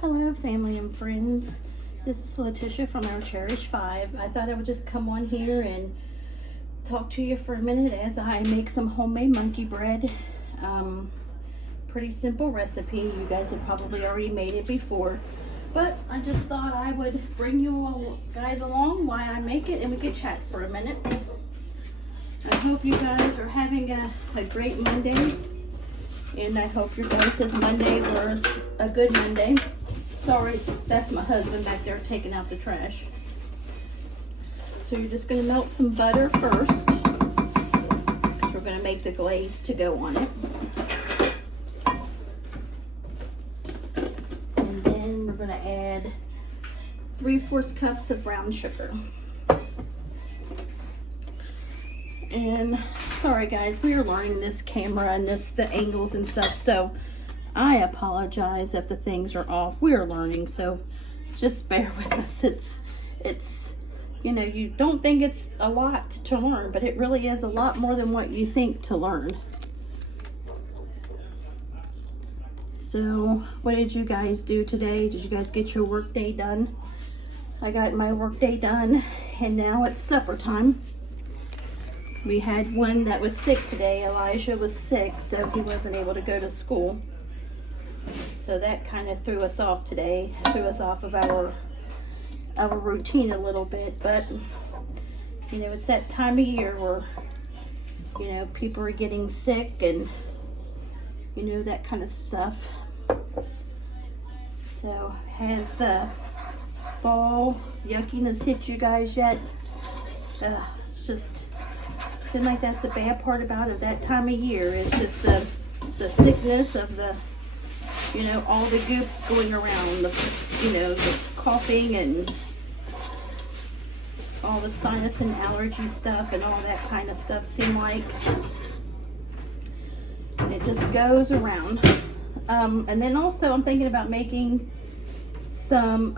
Hello, family and friends. This is Letitia from Our Cherished 5. I thought I would just come on here and talk to you for a minute as I make some homemade monkey bread. Pretty simple recipe. You guys have probably already made it before, but I just thought I would bring you all guys along while I make it and we could chat for a minute. I hope you guys are having a great Monday, and I hope your guys' Monday was a good Monday. Sorry, that's my husband back there taking out the trash. So you're just going to melt some butter first, because we're going to make the glaze to go on it. And then we're going to add 3/4 cups of brown sugar. And sorry guys, we are learning this camera and the angles and stuff, so I apologize if the things are off. We are learning, so just bear with us. It's you know, you don't think it's a lot to learn, but it really is a lot more than what you think to learn. So what did you guys do today? Did you guys get your work day done? I got my work day done, and now it's supper time. We had one that was sick today. Elijah was sick, so he wasn't able to go to school. So that kind of threw us off today, threw us off of our routine a little bit. But, you know, it's that time of year where, you know, people are getting sick and, you know, that kind of stuff. So, has the fall yuckiness hit you guys yet? It's just, seems like that's the bad part about it that time of year. It's just the sickness of the, you know, all the goop going around, you know, the coughing and all the sinus and allergy stuff and all that kind of stuff seem like it just goes around. And then also I'm thinking about making some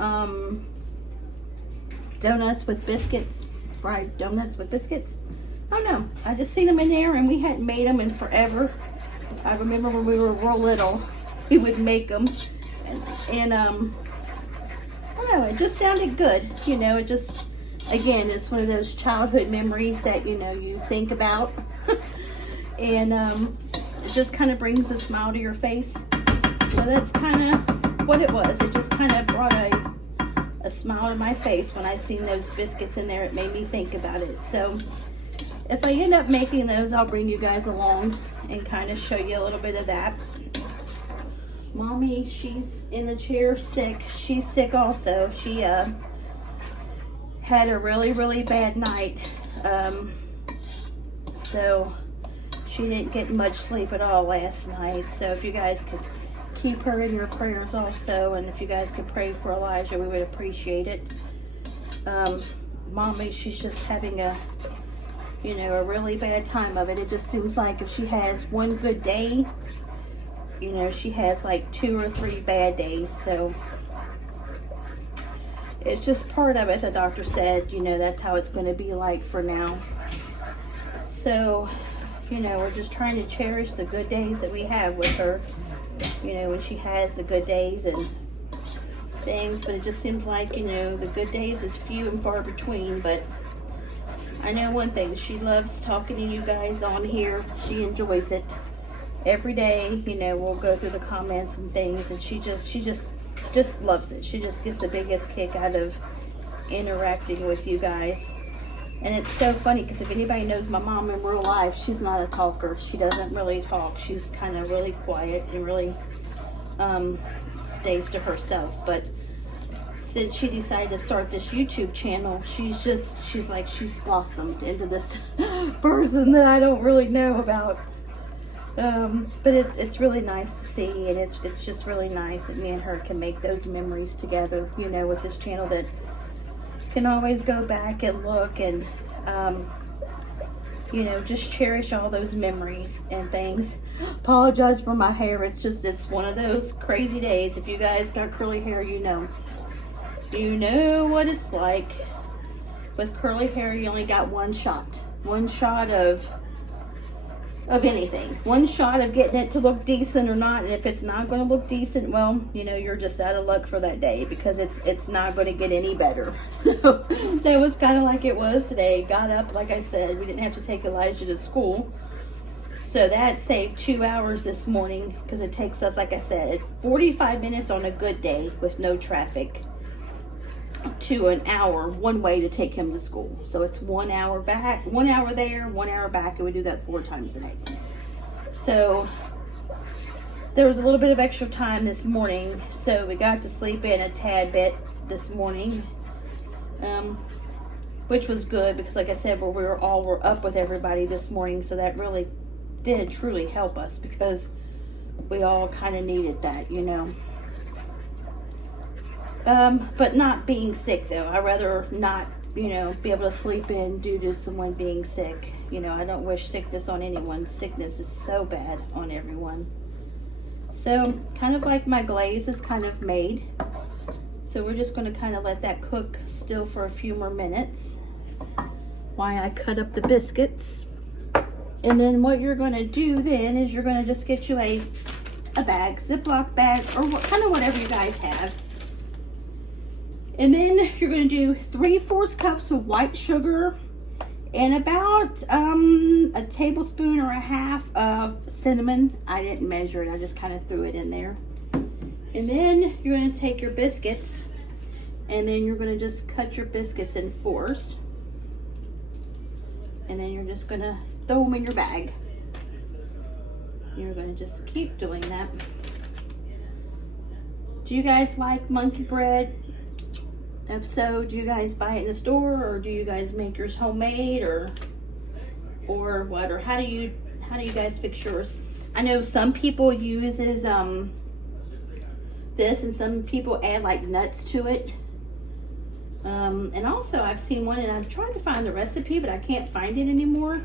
donuts with biscuits, fried donuts with biscuits. I don't know, I just seen them in there and we hadn't made them in forever. I remember when we were real little, we would make them, and I don't know, it just sounded good. You know, it just, again, it's one of those childhood memories that, you know, you think about. And it just kind of brings a smile to your face. So that's kind of what it was. It just kind of brought a smile to my face when I seen those biscuits in there. It made me think about it. So if I end up making those, I'll bring you guys along and kind of show you a little bit of that. Mommy, she's in the chair sick. She's sick also. She had a really, really bad night. So she didn't get much sleep at all last night. So if you guys could keep her in your prayers also, and if you guys could pray for Elijah, we would appreciate it. Mommy, she's just having a really bad time of it. It just seems like if she has one good day, you know, she has like 2 or 3 bad days. So it's just part of it. The doctor said, you know, that's how it's going to be like for now. So, you know, we're just trying to cherish the good days that we have with her, you know, when she has the good days and things. But it just seems like, you know, the good days is few and far between. But I know one thing, she loves talking to you guys on here. She enjoys it. Every day, you know, we'll go through the comments and things, and she just loves it. She just gets the biggest kick out of interacting with you guys. And it's so funny because if anybody knows my mom in real life, she's not a talker. She doesn't really talk. She's kind of really quiet and really stays to herself. But since she decided to start this YouTube channel, she's blossomed into this person that I don't really know about. But it's really nice to see, and it's just really nice that me and her can make those memories together, you know, with this channel that can always go back and look and, you know, just cherish all those memories and things. Apologize for my hair. It's one of those crazy days. If you guys got curly hair, you know what it's like. With curly hair, you only got one shot of of anything. One shot of getting it to look decent or not, and if it's not going to look decent, well, you know, you're just out of luck for that day, because it's not going to get any better. So that was kind of like it was today. Got up, like I said, we didn't have to take Elijah to school, so that saved 2 hours this morning, because it takes us, like I said, 45 minutes on a good day with no traffic to an hour one way to take him to school. So it's 1 hour back, 1 hour there, 1 hour back, and we do that 4 times a day. So there was a little bit of extra time this morning, so we got to sleep in a tad bit this morning, which was good, because like I said, we were up with everybody this morning, so that really did truly help us, because we all kind of needed that, you know. But not being sick, though. I'd rather not, you know, be able to sleep in due to someone being sick. You know, I don't wish sickness on anyone. Sickness is so bad on everyone. So, kind of like my glaze is kind of made. So we're just going to kind of let that cook still for a few more minutes while I cut up the biscuits. And then what you're going to do then is you're going to just get you a bag, Ziploc bag, or kind of whatever you guys have. And then you're going to do 3/4 cups of white sugar and about a tablespoon or a half of cinnamon. I didn't measure it, I just kind of threw it in there. And then you're going to take your biscuits, and then you're going to just cut your biscuits in 4s. And then you're just going to throw them in your bag. You're going to just keep doing that. Do you guys like monkey bread? If so, do you guys buy it in the store, or do you guys make yours homemade, or what, or how do you guys fix yours? I know some people uses this, and some people add like nuts to it. And also I've seen one, and I've tried to find the recipe, but I can't find it anymore,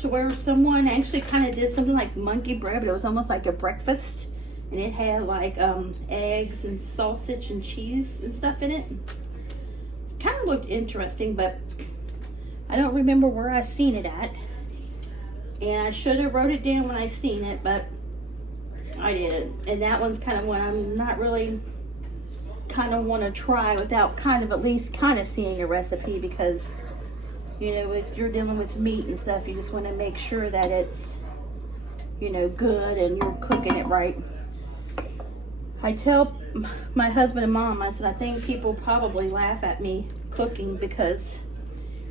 to where someone actually kind of did something like monkey bread, but it was almost like a breakfast. And it had like eggs and sausage and cheese and stuff in it. Kind of looked interesting, but I don't remember where I seen it at. And I should have wrote it down when I seen it, but I didn't. And that one's kind of one I'm not really kind of want to try without kind of at least kind of seeing a recipe, because, you know, if you're dealing with meat and stuff, you just want to make sure that it's, you know, good and you're cooking it right. I tell my husband and mom, I said, I think people probably laugh at me cooking, because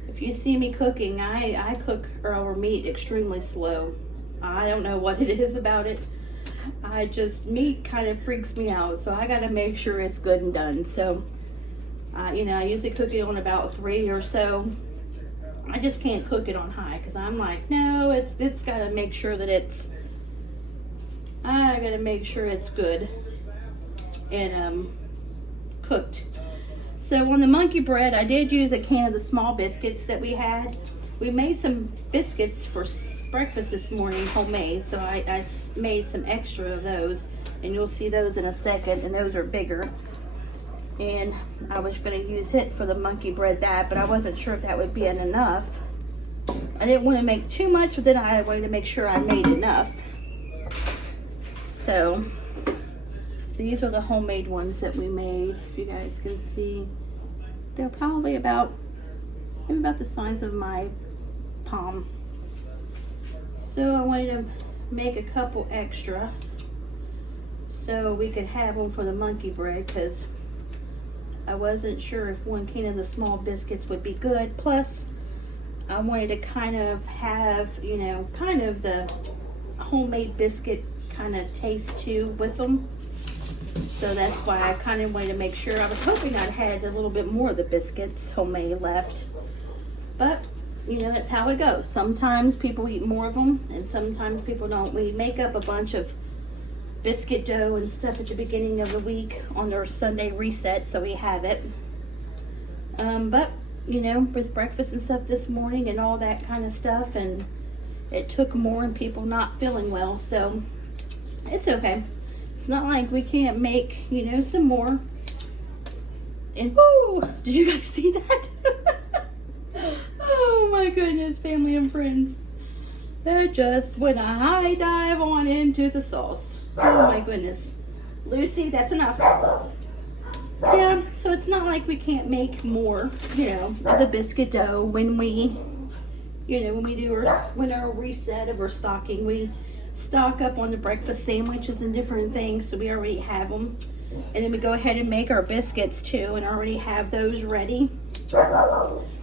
if you see me cooking, I cook our meat extremely slow. I don't know what it is about it. Meat kind of freaks me out, so I got to make sure it's good and done. So, you know, I usually cook it on about 3 or so. I just can't cook it on high, because I'm like, no, it's got to make sure that I got to make sure it's good and cooked. So on the monkey bread, I did use a can of the small biscuits that we had. We made some biscuits for breakfast this morning, homemade, so I made some extra of those, and you'll see those in a second, and those are bigger. And I was going to use it for the monkey bread, but I wasn't sure if that would be enough. I didn't want to make too much, but then I wanted to make sure I made enough. So these are the homemade ones that we made. If you guys can see, they're probably maybe about the size of my palm. So I wanted to make a couple extra so we could have them for the monkey bread, because I wasn't sure if 1 can of the small biscuits would be good. Plus, I wanted to kind of have, you know, kind of the homemade biscuit kind of taste too with them. So that's why I kind of wanted to make sure. I was hoping I'd had a little bit more of the biscuits homemade left. But, you know, that's how it goes. Sometimes people eat more of them, and sometimes people don't. We make up a bunch of biscuit dough and stuff at the beginning of the week on their Sunday reset, so we have it. But, you know, with breakfast and stuff this morning and all that kind of stuff, and it took more and people not feeling well, so it's okay. It's not like we can't make, you know, some more. And whoo, did you guys see that? Oh my goodness, family and friends. That just went a high dive on into the sauce. Oh my goodness. Lucy, that's enough. Yeah, so it's not like we can't make more, you know, of the biscuit dough when we, you know, when our reset of our stocking, we stock up on the breakfast sandwiches and different things, so we already have them. And then we go ahead and make our biscuits too, and already have those ready.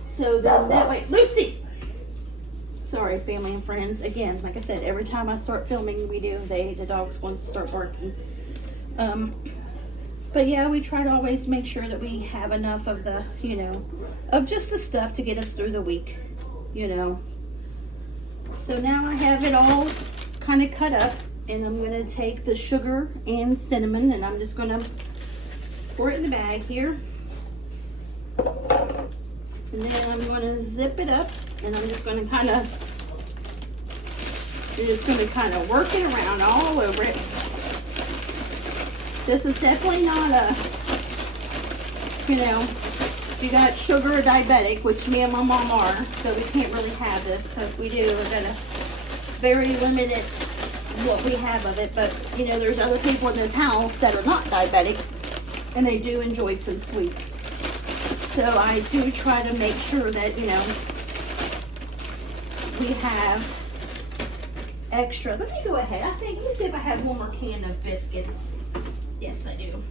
So then that way, Lucy! Sorry, family and friends. Again, like I said, every time I start filming, the dogs want to start barking. But yeah, we try to always make sure that we have enough of the, you know, of just the stuff to get us through the week, you know. So now I have it all kind of cut up, and I'm going to take the sugar and cinnamon, and I'm just going to pour it in the bag here. And then I'm going to zip it up, and I'm just going to kind of, you're just going to kind of work it around all over it. This is definitely not a, you know, you got sugar or diabetic, which me and my mom are, so we can't really have this. So if we do, we're going to very limited what we have of it. But, you know, there's other people in this house that are not diabetic, and they do enjoy some sweets. So I do try to make sure that, you know, we have extra. Let me go ahead. Let me see if I have one more can of biscuits. Yes, I do.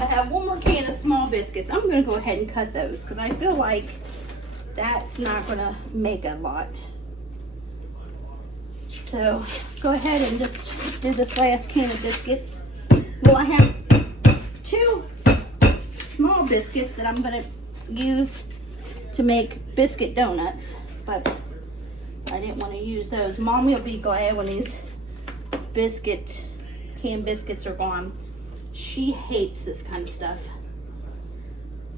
I have one more can of small biscuits. I'm going to go ahead and cut those because I feel like that's not going to make a lot. So go ahead and just do this last can of biscuits. Well, I have 2 small biscuits that I'm going to use to make biscuit donuts, but I didn't want to use those. Mommy will be glad when these canned biscuits are gone. She hates this kind of stuff.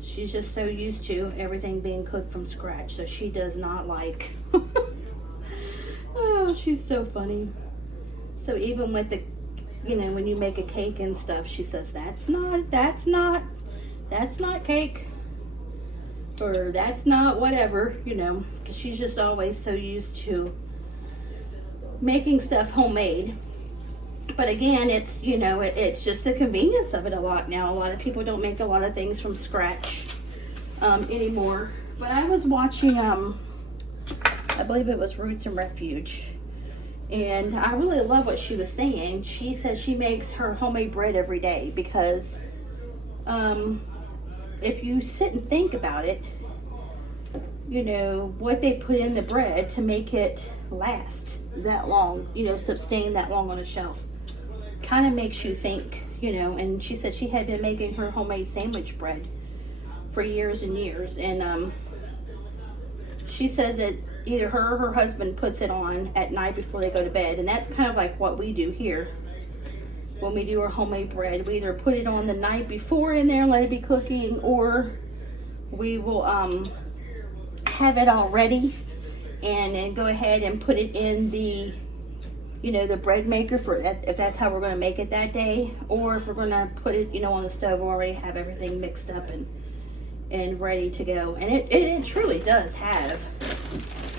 She's just so used to everything being cooked from scratch, so she does not like. Oh, she's so funny. So even with the, you know, when you make a cake and stuff, she says that's not cake, or that's not whatever, you know, because she's just always so used to making stuff homemade. But again, it's, you know, it's just the convenience of it a lot now. A lot of people don't make a lot of things from scratch anymore. But I was watching, I believe it was Roots and Refuge, and I really love what she was saying. She says she makes her homemade bread every day because if you sit and think about it, you know, what they put in the bread to make it last that long, you know, sustain that long on a shelf, kind of makes you think, you know. And she said she had been making her homemade sandwich bread for years and years, and she says that either her or her husband puts it on at night before they go to bed, and that's kind of like what we do here. When we do our homemade bread, we either put it on the night before in there, let it be cooking, or we will have it all ready and then go ahead and put it in the, you know, the bread maker for if that's how we're going to make it that day, or if we're going to put it, you know, on the stove, already have everything mixed up and ready to go. And it truly does have,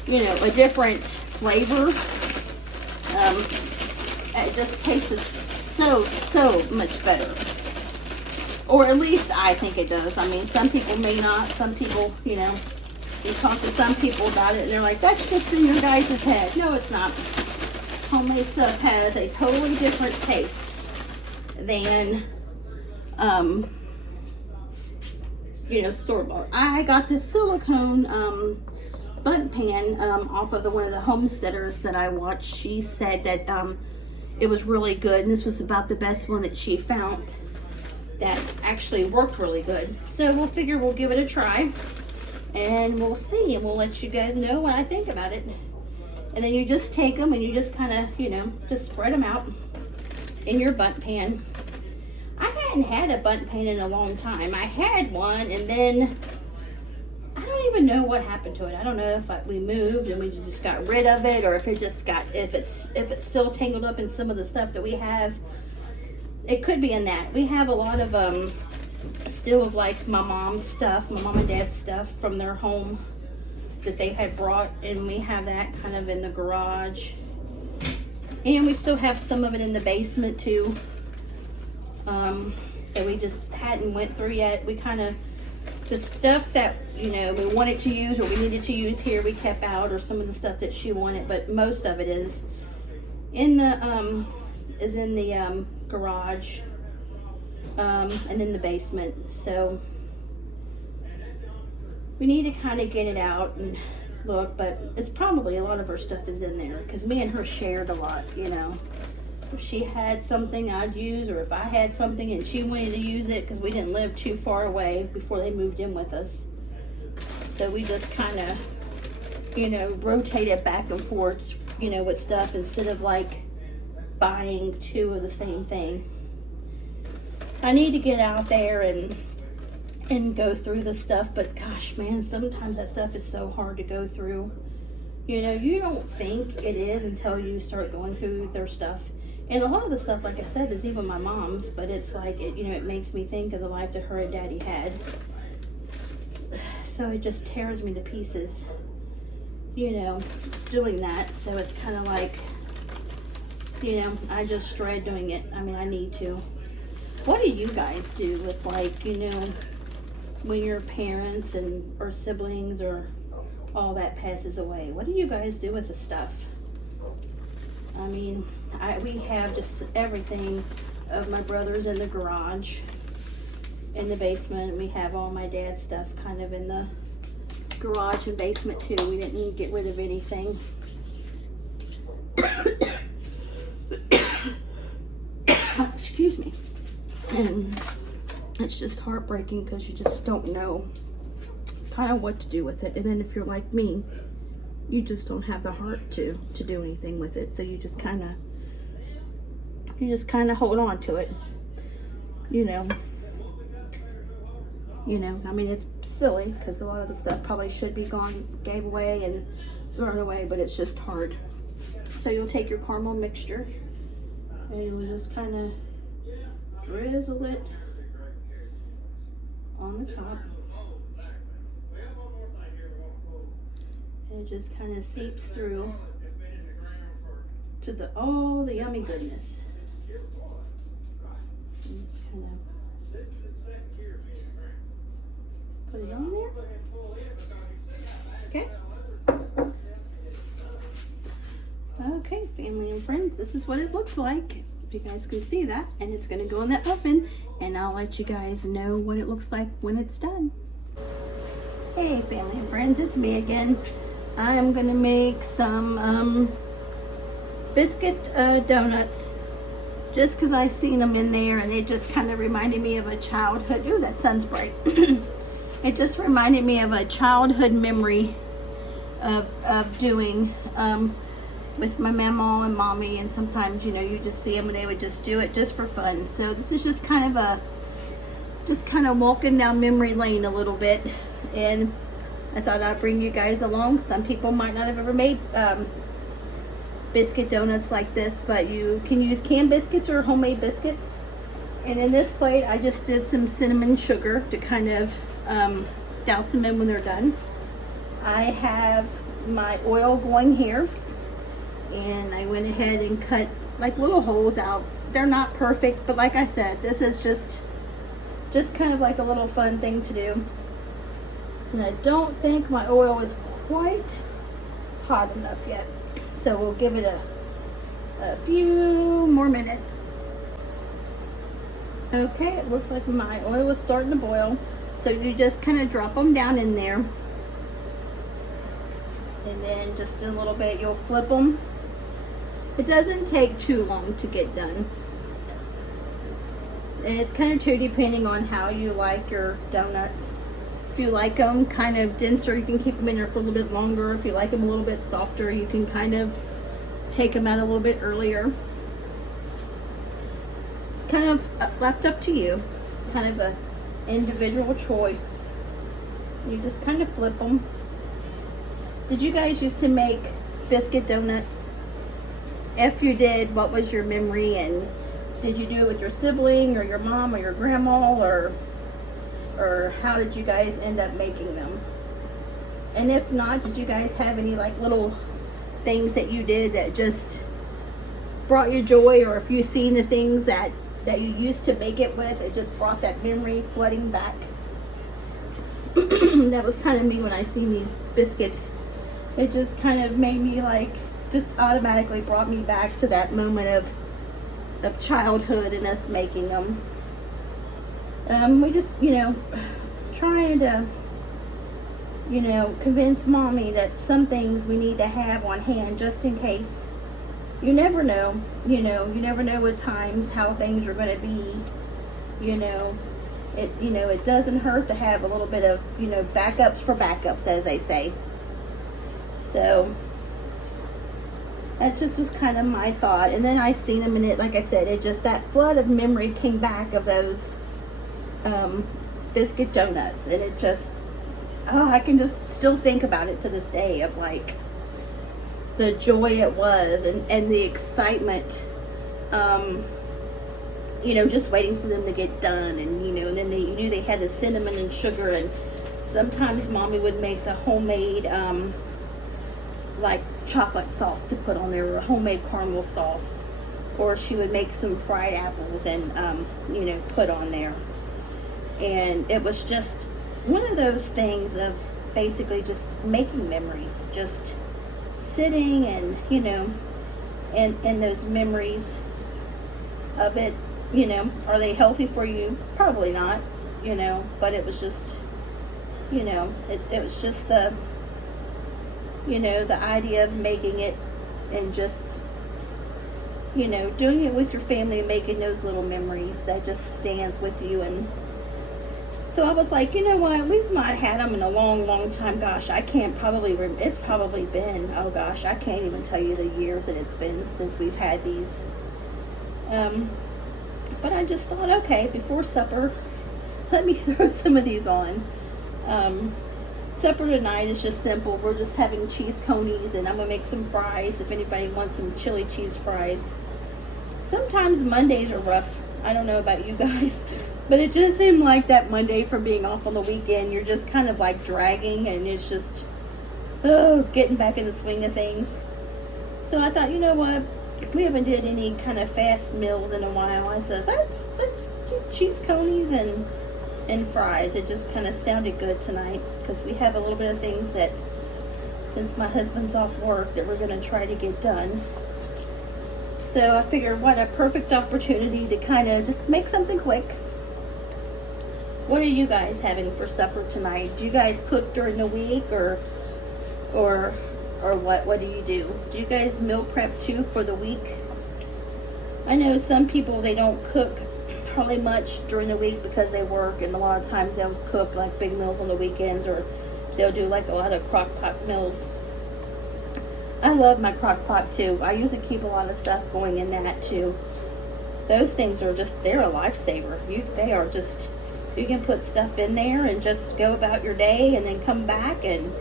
you know, a different flavor. It just tastes so much better, or at least I think it does. I mean, some people may not. Some people, you know, you talk to some people about it and they're like, that's just in your guys' head. No, it's not. Homemade stuff has a totally different taste than you know, store-bought. I got this silicone bundt pan off of one of the homesteaders that I watched. She said that it was really good, and this was about the best one that she found that actually worked really good. So we'll figure we'll give it a try, and we'll see, and we'll let you guys know what I think about it. And then you just take them and you just kind of, you know, just spread them out in your bundt pan. I hadn't had a bundt pan in a long time. I had one, and then I don't even know what happened to it. I don't know if we moved and we just got rid of it, or if it just got, if it's still tangled up in some of the stuff that we have. It could be in that. We have a lot of still of like my mom's stuff, my mom and dad's stuff from their home that they had brought, and we have that kind of in the garage. And we still have some of it in the basement too, that we just hadn't went through yet. We kind of, the stuff that, you know, we wanted to use or we needed to use here, we kept out, or some of the stuff that she wanted, but most of it is in the garage, and in the basement. So we need to kind of get it out and look, but it's probably a lot of her stuff is in there because me and her shared a lot, you know. If she had something I'd use, or if I had something and she wanted to use it, because we didn't live too far away before they moved in with us. So we just kind of, you know, rotated back and forth, you know, with stuff instead of like buying two of the same thing. I need to get out there and go through the stuff, but gosh, man, sometimes that stuff is so hard to go through. You know, you don't think it is until you start going through their stuff. And a lot of the stuff, like I said, is even my mom's, but it's like, you know, it makes me think of the life that her and Daddy had. So it just tears me to pieces, you know, doing that. So it's kind of like, you know, I just dread doing it. I mean, I need to. What do you guys do with, like, you know, when your parents and or siblings or all that passes away? What do you guys do with the stuff? I mean, we have just everything of my brother's in the garage, in the basement. We have all my dad's stuff kind of in the garage and basement too. We didn't get rid of anything. Excuse me. And it's just heartbreaking because you just don't know kind of what to do with it. And then if you're like me, you just don't have the heart to do anything with it. So you just kind of hold on to it, you know. I mean, it's silly because a lot of the stuff probably should be gave away and thrown away, but it's just hard. So you'll take your caramel mixture and you'll just kind of drizzle it on the top. And it just kind of seeps through to all the yummy goodness. So just kind of put it on there. Okay. Okay, family and friends, this is what it looks like. If you guys can see that, and it's going to go in the oven, and I'll let you guys know what it looks like when it's done. Hey, family and friends, it's me again. I'm going to make some biscuit donuts, just because I seen them in there, and it just kind of reminded me of a childhood. Ooh, that sun's bright. It just reminded me of a childhood memory of doing with my mama and mommy, and sometimes, you know, you just see them and they would just do it just for fun. So this is just kind of walking down memory lane a little bit, and I thought I'd bring you guys along. Some people might not have ever made biscuit donuts like this, but you can use canned biscuits or homemade biscuits. And in this plate, I just did some cinnamon sugar to kind of douse them in when they're done. I have my oil going here, and I went ahead and cut like little holes out. They're not perfect, but like I said, this is just kind of like a little fun thing to do. And I don't think my oil is quite hot enough yet, so we'll give it a few more minutes. Okay, it looks like my oil is starting to boil, so you just kind of drop them down in there, and then just in a little bit you'll flip them. It doesn't take too long to get done, and it's kind of too depending on how you like your donuts. If you like them kind of denser, you can keep them in there for a little bit longer. If you like them a little bit softer, you can kind of take them out a little bit earlier. It's kind of left up to you. It's kind of an individual choice. You just kind of flip them. Did you guys used to make biscuit donuts? If you did, what was your memory, and did you do it with your sibling or your mom or your grandma, or how did you guys end up making them? And if not, did you guys have any like little things that you did that just brought you joy? Or if you've seen the things that you used to make it with, it just brought that memory flooding back. That was kind of me when I seen these biscuits. It just kind of made me like, just automatically brought me back to that moment of childhood and us making them. We just, you know, trying to, you know, convince mommy that some things we need to have on hand just in case. You never know, you know, you never know at times how things are going to be, you know. It doesn't hurt to have a little bit of, you know, backups for backups, as they say. So that just was kind of my thought. And then I seen them, and it, like I said, it just, that flood of memory came back of those biscuit donuts, and it just, oh, I can just still think about it to this day of like the joy it was, and the excitement, you know, just waiting for them to get done. And you know, and then you knew they had the cinnamon and sugar, and sometimes mommy would make the homemade like chocolate sauce to put on there, or homemade caramel sauce, or she would make some fried apples and you know, put on there. And it was just one of those things of basically just making memories, just sitting and, you know, and those memories of it. You know, are they healthy for you? Probably not, you know, but it was just, you know, it was just the, you know, the idea of making it and just, you know, doing it with your family and making those little memories that just stands with you. And so I was like, you know what, we've not had them in a long, long time. Gosh, I can't probably, it's probably been, oh gosh, I can't even tell you the years that it's been since we've had these. But I just thought, okay, before supper, let me throw some of these on. Supper tonight is just simple. We're just having cheese conies, and I'm going to make some fries if anybody wants some chili cheese fries. Sometimes Mondays are rough. I don't know about you guys, but it just seemed like that Monday from being off on the weekend, you're just kind of like dragging, and it's just, oh, getting back in the swing of things. So I thought, you know what? We haven't did any kind of fast meals in a while. I said, let's do cheese conies and fries. It just kind of sounded good tonight, because we have a little bit of things that, since my husband's off work, that we're going to try to get done. So I figured, what a perfect opportunity to kind of just make something quick. What are you guys having for supper tonight? Do you guys cook during the week, or what do you do? Do you guys meal prep too for the week? I know some people, they don't cook hardly much during the week because they work, and a lot of times they'll cook like big meals on the weekends, or they'll do like a lot of crock pot meals. I love my crock pot too. I usually keep a lot of stuff going in that too. Those things are just, they're a lifesaver. They are just, you can put stuff in there and just go about your day, and then come back and,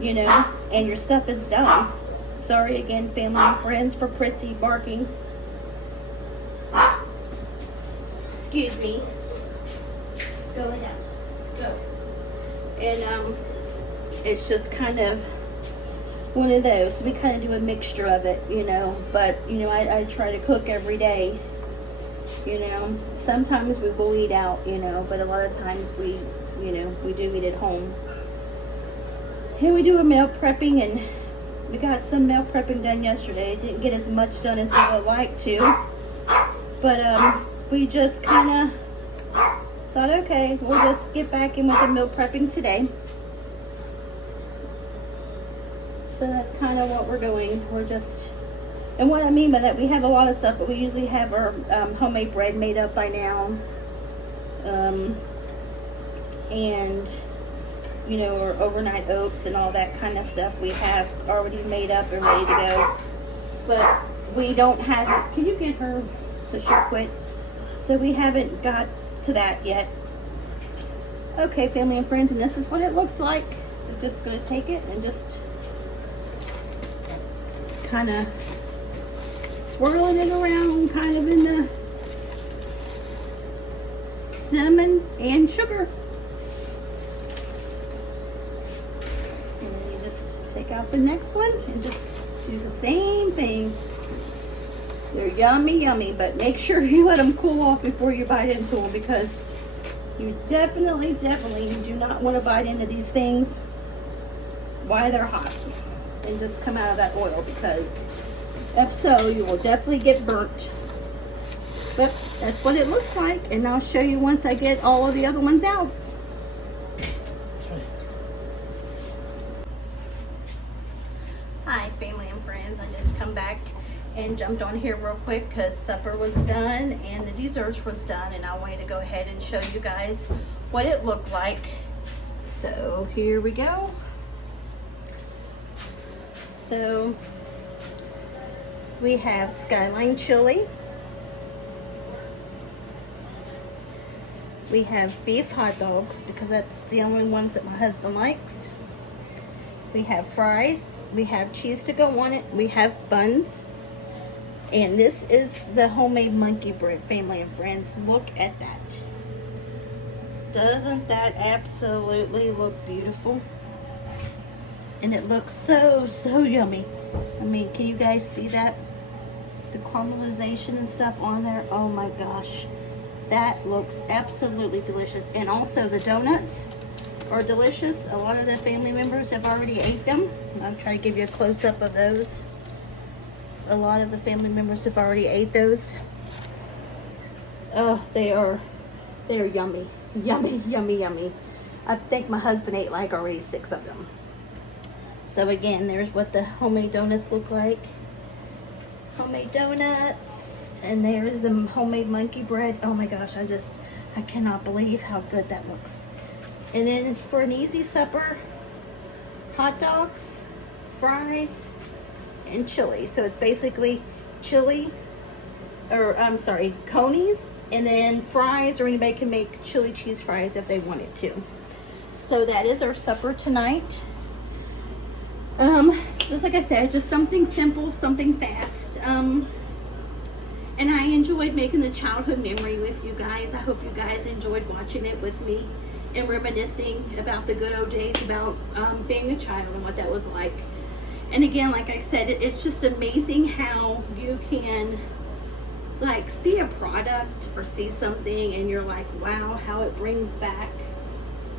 you know, and your stuff is done. Sorry again, family and friends, for Prissy barking. Excuse me. Go ahead. Go. And it's just kind of one of those. We kind of do a mixture of it, you know. But, you know, I try to cook every day. You know, sometimes we will eat out, you know, but a lot of times we, you know, we do eat at home. Here we do a meal prepping, and we got some meal prepping done yesterday. Didn't get as much done as we would like to, but we just kind of thought, okay, we'll just get back in with the meal prepping today. So that's kind of what we're doing. We're just, and what I mean by that, we have a lot of stuff, but we usually have our homemade bread made up by now, and you know, or overnight oats and all that kind of stuff we have already made up and ready to go. But we don't have, can you get her so she'll quit? So we haven't got to that yet. Okay, family and friends, and this is what it looks like. So just going to take it and just kind of swirling it around, kind of in the cinnamon and sugar. take out the next one and just do the same thing. They're yummy, yummy, but make sure you let them cool off before you bite into them, because you definitely do not want to bite into these things while they're hot and just come out of that oil, because if so, you will definitely get burnt. But that's what it looks like, and I'll show you once I get all of the other ones out. Hi, family and friends. I just come back and jumped on here real quick because supper was done and the desserts was done, and I wanted to go ahead and show you guys what it looked like. So here we go. So we have skyline chili. We have beef hot dogs because that's the only ones that my husband likes. We have fries. We have cheese to go on it. We have buns. And this is the homemade monkey bread, family and friends. Look at that. Doesn't that absolutely look beautiful? And it looks so yummy. I mean, can you guys see that? The caramelization and stuff on there. Oh my gosh. That looks absolutely delicious. And also the donuts are delicious. A lot of the family members have already ate them. I'll try to give you a close-up of those. A lot of the family members have already ate those. Oh, they're yummy. Yummy, yummy, yummy. I think my husband ate like already 6 of them. So again, there's what the homemade donuts look like. Homemade donuts. And there's the homemade monkey bread. Oh my gosh, I cannot believe how good that looks. And then for an easy supper, hot dogs, fries, and chili. So it's basically chili, or I'm sorry, conies, and then fries, or anybody can make chili cheese fries if they wanted to. So that is our supper tonight. Just like I said, just something simple, something fast. And I enjoyed making the childhood memory with you guys. I hope you guys enjoyed watching it with me and reminiscing about the good old days, about being a child and what that was like. And again, like I said, it's just amazing how you can like see a product or see something and you're like, wow, how it brings back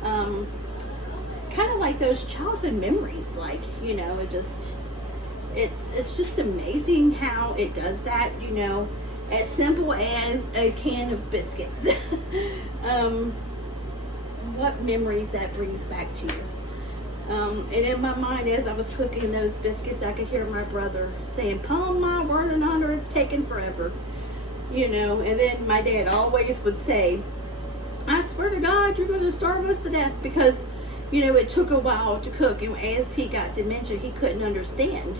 kind of like those childhood memories. Like, you know, it's just amazing how it does that, you know, as simple as a can of biscuits. What memories that brings back to you. And in my mind, as I was cooking those biscuits, I could hear my brother saying, "Upon my word and honor, it's taken forever." You know, and then my dad always would say, "I swear to God, you're going to starve us to death," because, you know, it took a while to cook. And as he got dementia, he couldn't understand,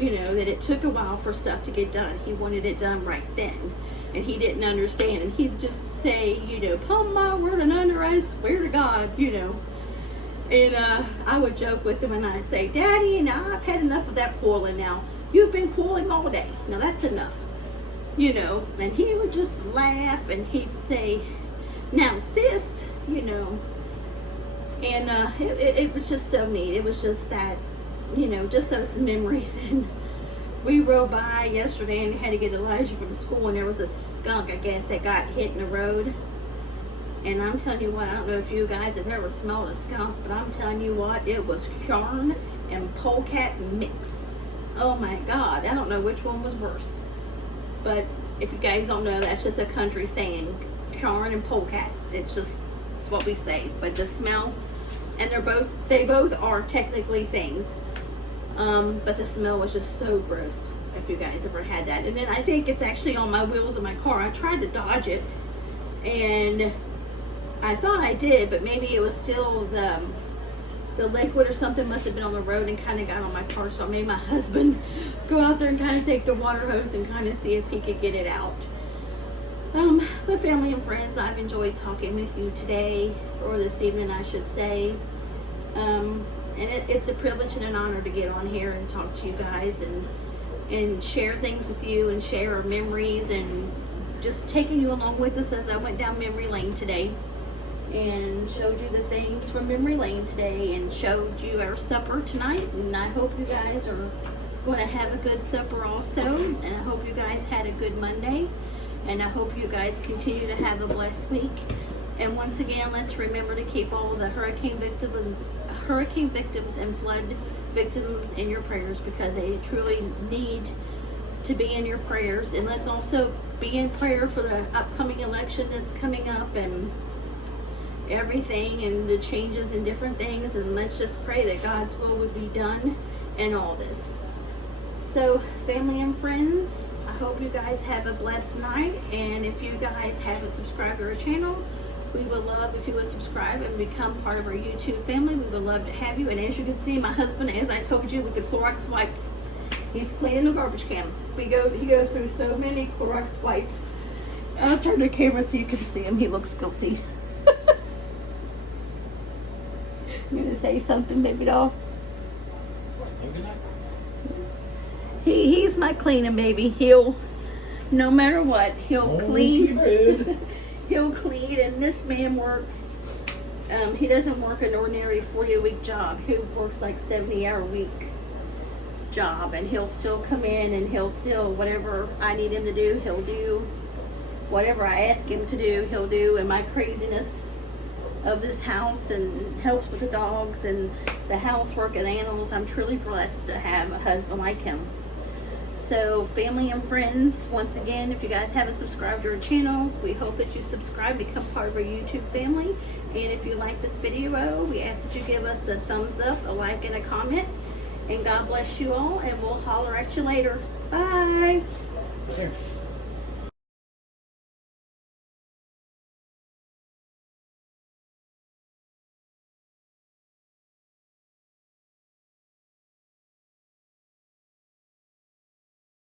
you know, that it took a while for stuff to get done. He wanted it done right then. And he didn't understand. And he'd just say, you know, "Upon my word and honor, I swear to God," you know. And I would joke with him and I'd say, "Daddy, now I've had enough of that quarreling now. You've been quarreling all day. Now that's enough." You know, and he would just laugh and he'd say, "Now sis," you know. And it was just so neat. It was just that, you know, just those memories. And we rode by yesterday and had to get Elijah from school, and there was a skunk, I guess, that got hit in the road. And I'm telling you what, I don't know if you guys have ever smelled a skunk, but I'm telling you what, it was charn and polecat mix. Oh my God, I don't know which one was worse. But if you guys don't know, that's just a country saying, charn and polecat. It's what we say. But the smell, and they both are technically things. But the smell was just so gross, if you guys ever had that. And then I think it's actually on my wheels of my car. I tried to dodge it, and I thought I did, but maybe it was still the liquid or something must have been on the road and kind of got on my car. So I made my husband go out there and kind of take the water hose and kind of see if he could get it out. But family and friends, I've enjoyed talking with you today, or this evening I should say. And it's a privilege and an honor to get on here and talk to you guys and share things with you and share our memories, and just taking you along with us as I went down memory lane today. and showed you the things from memory lane today, and showed you our supper tonight. And I hope you guys are going to have a good supper also, and I hope you guys had a good Monday, and I hope you guys continue to have a blessed week. And once again, let's remember to keep all the hurricane victims and flood victims in your prayers, because they truly need to be in your prayers. And let's also be in prayer for the upcoming election that's coming up and everything, and the changes and different things. And let's just pray that God's will would be done in all this. So, family and friends, I hope you guys have a blessed night. And if you guys haven't subscribed to our channel, we would love if you would subscribe and become part of our YouTube family. We would love to have you. And as you can see, my husband, as I told you, with the Clorox wipes, he's cleaning the garbage can. He goes through so many Clorox wipes. I'll turn the camera so you can see him. He looks guilty. You gonna say something, baby doll? He's my cleaning baby. He'll, no matter what, he'll clean. He'll clean, and this man works, he doesn't work an ordinary 40-week job. He works like 70-hour-week job, and he'll still come in, and he'll still, whatever I need him to do, he'll do. Whatever I ask him to do, he'll do. And my craziness of this house, and helps with the dogs and the housework and animals, I'm truly blessed to have a husband like him. So, family and friends, once again, if you guys haven't subscribed to our channel, we hope that you subscribe, become part of our YouTube family. And if you like this video, we ask that you give us a thumbs up, a like, and a comment. And God bless you all, and we'll holler at you later. Bye. Here.